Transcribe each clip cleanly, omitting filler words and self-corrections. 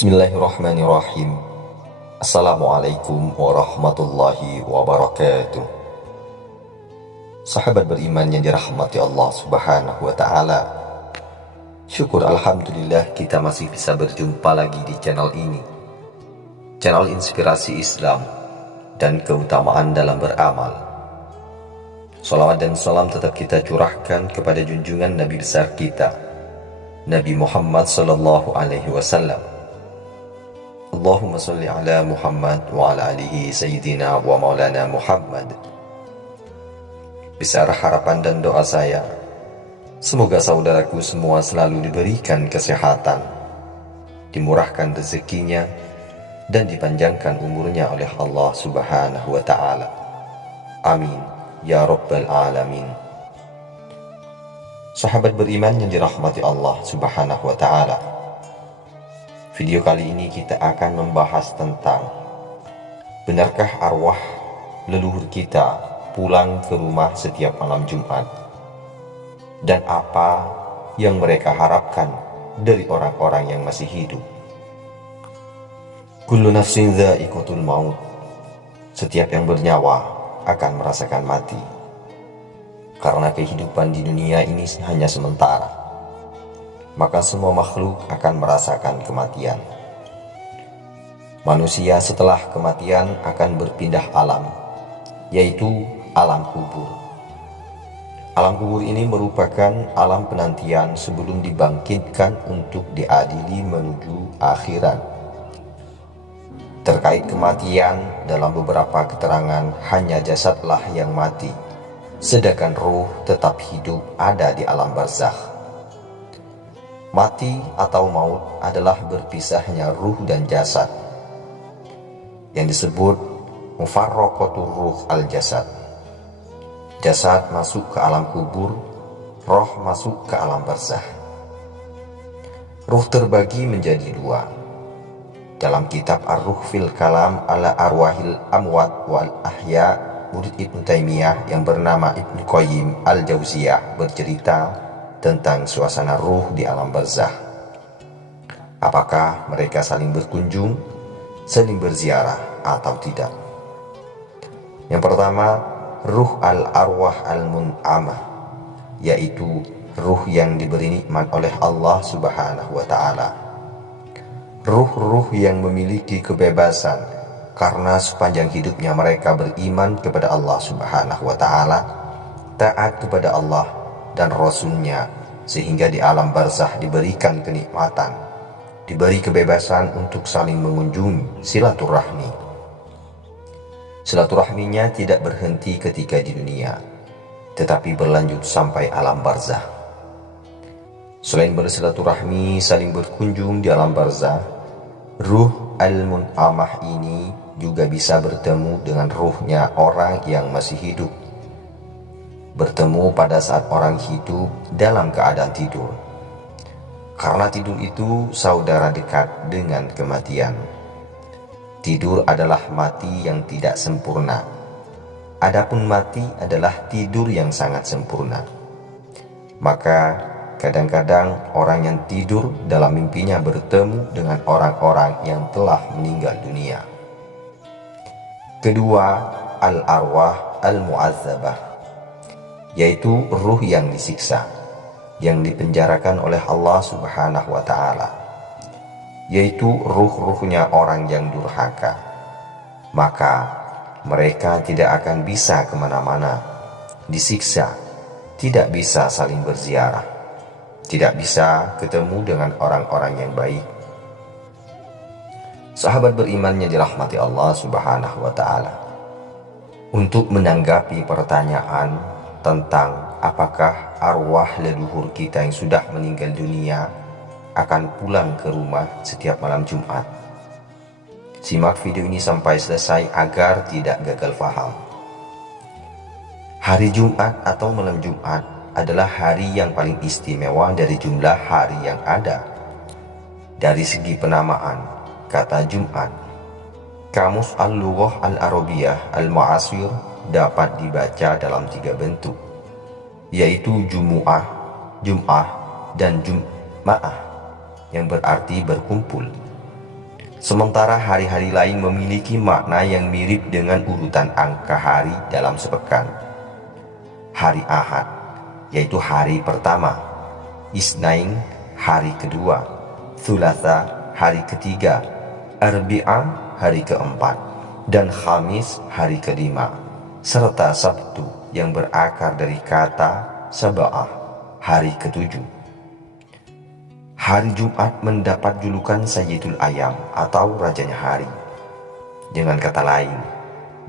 Bismillahirrahmanirrahim. Assalamualaikum warahmatullahi wabarakatuh. Sahabat beriman yang dirahmati Allah Subhanahu wa Ta'ala, syukur alhamdulillah kita masih bisa berjumpa lagi di channel ini, channel inspirasi Islam dan keutamaan dalam beramal. Salawat dan salam tetap kita curahkan kepada junjungan Nabi besar kita, Nabi Muhammad sallallahu alaihi wasallam. Allahumma salli ala Muhammad wa ala alihi sayyidina wa maulana Muhammad. Besar harapan dan doa saya, semoga saudaraku semua selalu diberikan kesehatan, dimurahkan rezekinya, dan dipanjangkan umurnya oleh Allah Subhanahu wa Ta'ala. Amin ya rabbal alamin. Sahabat beriman yang dirahmati Allah Subhanahu wa Ta'ala, video kali ini kita akan membahas tentang benarkah arwah leluhur kita pulang ke rumah setiap malam Jumat, dan apa yang mereka harapkan dari orang-orang yang masih hidup. Kullu nafsin dha'iqatul maut, setiap yang bernyawa akan merasakan mati, karena kehidupan di dunia ini hanya sementara. Maka semua makhluk akan merasakan kematian. Manusia setelah kematian akan berpindah alam, yaitu alam kubur. Alam kubur ini merupakan alam penantian sebelum dibangkitkan untuk diadili menuju akhirat. Terkait kematian, dalam beberapa keterangan hanya jasadlah yang mati, sedangkan ruh tetap hidup ada di alam barzakh. Mati atau maut adalah berpisahnya ruh dan jasad, yang disebut mufarraqatur ruh al-jasad. Jasad masuk ke alam kubur, roh masuk ke alam barzakh. Ruh terbagi menjadi dua. Dalam kitab Ar-Ruh fil Kalam ala Arwahil Amwat wal Ahya, murid Ibnu Taimiyah yang bernama Ibnu Qayyim al-Jauziyah bercerita tentang suasana ruh di alam barzakh. Apakah mereka saling berkunjung, saling berziarah atau tidak? Yang pertama, ruh al-arwah al-mun'amah, yaitu ruh yang diberi nikmat oleh Allah Subhanahu wa Ta'ala. Ruh-ruh yang memiliki kebebasan karena sepanjang hidupnya mereka beriman kepada Allah Subhanahu wa Ta'ala, taat kepada Allah dan Rasulnya, sehingga di alam barzakh diberikan kenikmatan, diberi kebebasan untuk saling mengunjungi, silaturahmi. Silaturahminya tidak berhenti ketika di dunia, tetapi berlanjut sampai alam barzakh. Selain bersilaturahmi, saling berkunjung di alam barzakh, ruh al-mun'amah ini juga bisa bertemu dengan ruhnya orang yang masih hidup. Bertemu pada saat orang hidup dalam keadaan tidur, karena tidur itu saudara dekat dengan kematian. Tidur adalah mati yang tidak sempurna, adapun mati adalah tidur yang sangat sempurna. Maka kadang-kadang orang yang tidur dalam mimpinya bertemu dengan orang-orang yang telah meninggal dunia. Kedua, al-arwah al-mu'azzabah, yaitu ruh yang disiksa, yang dipenjarakan oleh Allah Subhanahu wa Ta'ala, yaitu ruh-ruhnya orang yang durhaka. Maka mereka tidak akan bisa kemana-mana, disiksa, tidak bisa saling berziarah, tidak bisa ketemu dengan orang-orang yang baik. Sahabat beriman yang dirahmati Allah Subhanahu wa Ta'ala, untuk menanggapi pertanyaan tentang apakah arwah leluhur kita yang sudah meninggal dunia akan pulang ke rumah setiap malam Jumat, simak video ini sampai selesai agar tidak gagal paham. Hari Jumat atau malam Jumat adalah hari yang paling istimewa dari jumlah hari yang ada. Dari segi penamaan kata Jumat, Kamus Al-Lughah Al-Arabiyah Al-Mu'asir dapat dibaca dalam 3 bentuk, yaitu Jumu'ah, Jum'ah, dan Jum'ah, yang berarti berkumpul. Sementara hari-hari lain memiliki makna yang mirip dengan urutan angka hari dalam sepekan. Hari Ahad, yaitu hari pertama, Isnain, hari kedua, Thulatha, hari ketiga, Arbi'ah, hari keempat, dan Khamis, hari kelima, serta Sabtu yang berakar dari kata Saba'ah, hari ketujuh. Hari Jumat mendapat julukan Sayyidul Ayam atau Rajanya Hari. Dengan kata lain,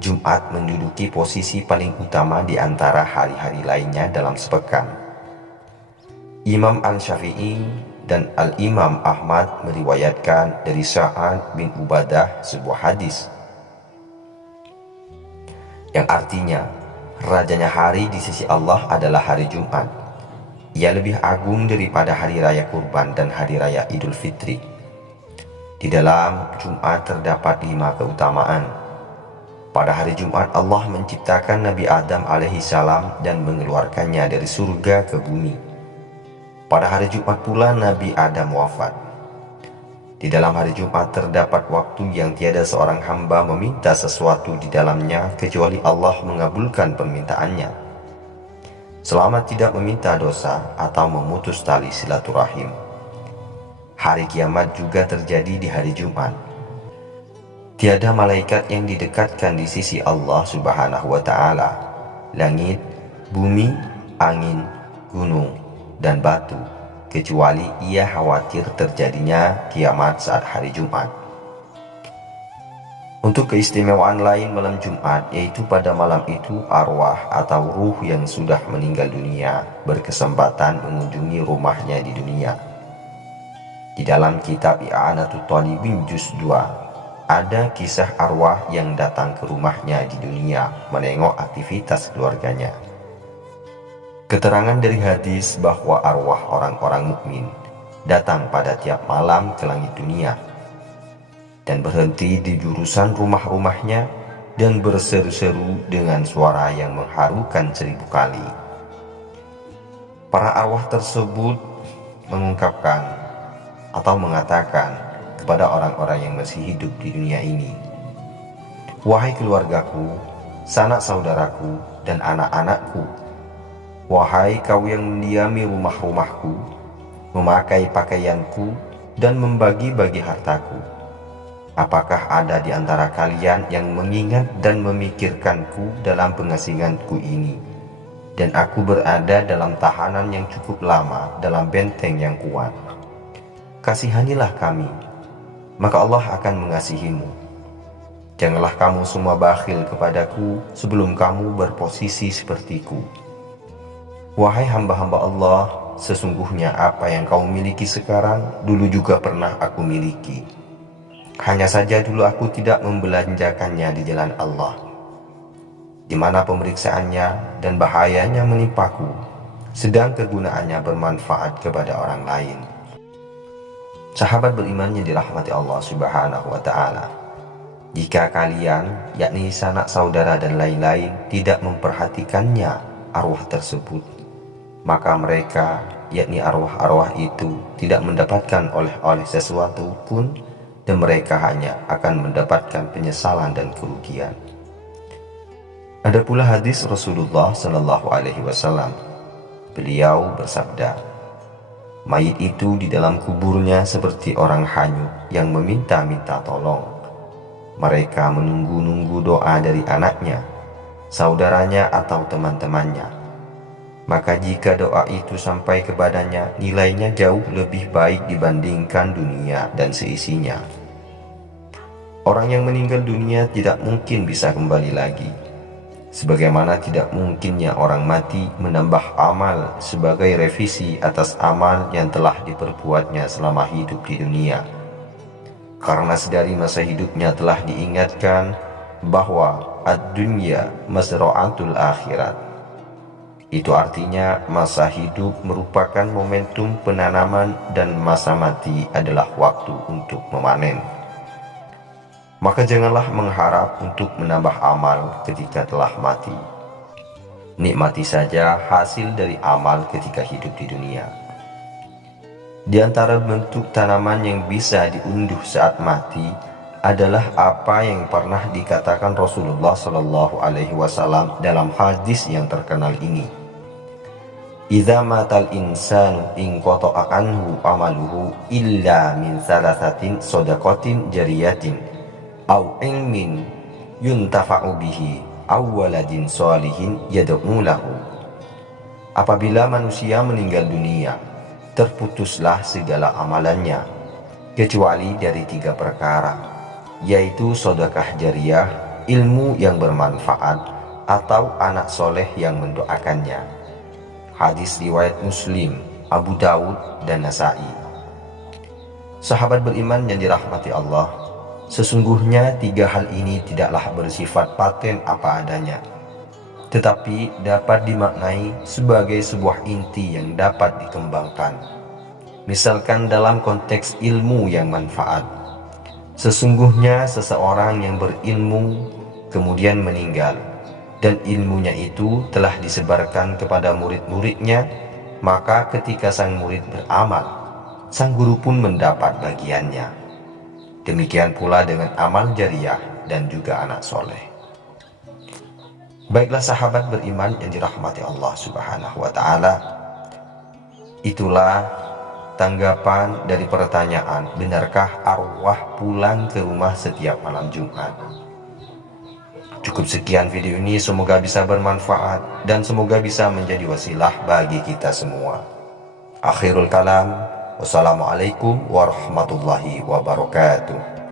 Jumat menduduki posisi paling utama di antara hari-hari lainnya dalam sepekan. Imam Al-Syafi'i dan Al-Imam Ahmad meriwayatkan dari Sa'ad bin Ubadah sebuah hadis yang artinya, Rajanya Hari di sisi Allah adalah hari Jumat. Ia lebih agung daripada hari raya kurban dan hari raya Idul Fitri. Di dalam Jumat terdapat 5 keutamaan. Pada hari Jumat Allah menciptakan Nabi Adam alaihissalam dan mengeluarkannya dari surga ke bumi. Pada hari Jumat pula Nabi Adam wafat. Di dalam hari Jumat terdapat waktu yang tiada seorang hamba meminta sesuatu di dalamnya kecuali Allah mengabulkan permintaannya, selama tidak meminta dosa atau memutus tali silaturahim. Hari kiamat juga terjadi di hari Jumat. Tiada malaikat yang didekatkan di sisi Allah Subhanahu wa Ta'ala. Langit, bumi, angin, gunung, dan batu, kecuali ia khawatir terjadinya kiamat saat hari Jumat. Untuk keistimewaan lain malam Jumat, yaitu pada malam itu arwah atau ruh yang sudah meninggal dunia berkesempatan mengunjungi rumahnya di dunia. Di dalam kitab I'anatul Talibin Juz 2, ada kisah arwah yang datang ke rumahnya di dunia menengok aktivitas keluarganya. Keterangan dari hadis bahwa arwah orang-orang mukmin datang pada tiap malam ke langit dunia dan berhenti di jurusan rumah-rumahnya dan berseru-seru dengan suara yang mengharukan 1000 kali. Para arwah tersebut mengungkapkan atau mengatakan kepada orang-orang yang masih hidup di dunia ini, "Wahai keluargaku, sanak saudaraku, dan anak-anakku, wahai kau yang mendiami rumah-rumahku, memakai pakaianku, dan membagi-bagi hartaku, apakah ada di antara kalian yang mengingat dan memikirkanku dalam pengasinganku ini, dan aku berada dalam tahanan yang cukup lama dalam benteng yang kuat? Kasihanilah kami, maka Allah akan mengasihimu. Janganlah kamu semua bakhil kepadaku sebelum kamu berposisi sepertiku. Wahai hamba-hamba Allah, sesungguhnya apa yang kau miliki sekarang dulu juga pernah aku miliki. Hanya saja dulu aku tidak membelanjakannya di jalan Allah, di mana pemeriksaannya dan bahayanya menimpaku, sedang kegunaannya bermanfaat kepada orang lain." Sahabat beriman yang dirahmati Allah Subhanahu wa Ta'ala, jika kalian, yakni sanak saudara dan lain-lain, tidak memperhatikannya arwah tersebut, maka mereka, yakni arwah-arwah itu, tidak mendapatkan oleh sesuatu pun, dan mereka hanya akan mendapatkan penyesalan dan kerugian. Ada pula hadis Rasulullah Sallallahu Alaihi Wasallam. Beliau bersabda, "Mayit itu di dalam kuburnya seperti orang hanyut yang meminta-minta tolong. Mereka menunggu-nunggu doa dari anaknya, saudaranya, atau teman-temannya. Maka jika doa itu sampai kepadanya, nilainya jauh lebih baik dibandingkan dunia dan seisinya. Orang yang meninggal dunia tidak mungkin bisa kembali lagi, sebagaimana tidak mungkinnya orang mati menambah amal sebagai revisi atas amal yang telah diperbuatnya selama hidup di dunia. Karena sedari masa hidupnya telah diingatkan bahwa ad-dunya mazra'atul akhirat. Itu artinya masa hidup merupakan momentum penanaman dan masa mati adalah waktu untuk memanen. Maka janganlah mengharap untuk menambah amal ketika telah mati. Nikmati saja hasil dari amal ketika hidup di dunia." Di antara bentuk tanaman yang bisa diunduh saat mati adalah apa yang pernah dikatakan Rasulullah Shallallahu Alaihi Wasallam dalam hadis yang terkenal ini. Idza matal insanu inqata'a anhu amaluhu illa min salasatin shadaqatin jariyatin aw ilmin yuntafa'u bihi aw waladin sholihin yad'u lahu. Apabila manusia meninggal dunia, terputuslah segala amalannya kecuali dari 3 perkara, yaitu sedekah jariyah, ilmu yang bermanfaat, atau anak soleh yang mendoakannya. Hadis riwayat Muslim, Abu Dawud, dan Nasai. Sahabat beriman yang dirahmati Allah, sesungguhnya 3 hal ini tidaklah bersifat paten apa adanya, tetapi dapat dimaknai sebagai sebuah inti yang dapat dikembangkan. Misalkan dalam konteks ilmu yang manfaat, sesungguhnya seseorang yang berilmu kemudian meninggal, dan ilmunya itu telah disebarkan kepada murid-muridnya, maka ketika sang murid beramal, sang guru pun mendapat bagiannya. Demikian pula dengan amal jariyah dan juga anak soleh. Baiklah sahabat beriman yang dirahmati Allah Subhanahu wa Ta'ala, itulah tanggapan dari pertanyaan, benarkah arwah pulang ke rumah setiap malam Jumat? Cukup sekian video ini, semoga bisa bermanfaat dan semoga bisa menjadi wasilah bagi kita semua. Akhirul kalam, wassalamualaikum warahmatullahi wabarakatuh.